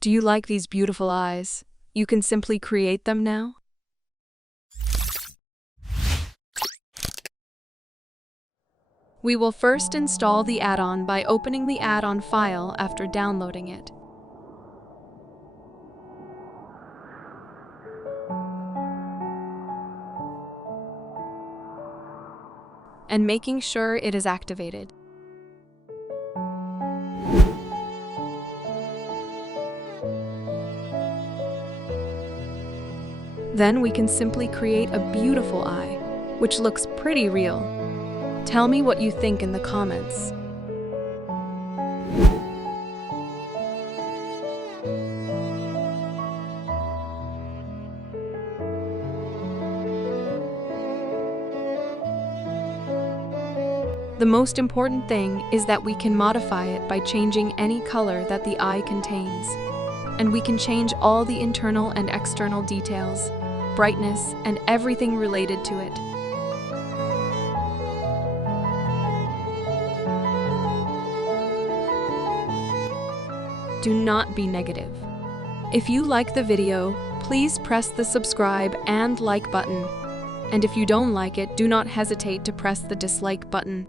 Do you like these beautiful eyes? You can simply create them now. We will first install the add-on by opening the add-on file after downloading it. And making sure it is activated. Then we can simply create a beautiful eye, which looks pretty real. Tell me what you think in the comments. The most important thing is that we can modify it by changing any color that the eye contains. And we can change all the internal and external details, brightness, and everything related to it. Do not be negative. If you like the video, please press the subscribe and like button. And if you don't like it, do not hesitate to press the dislike button.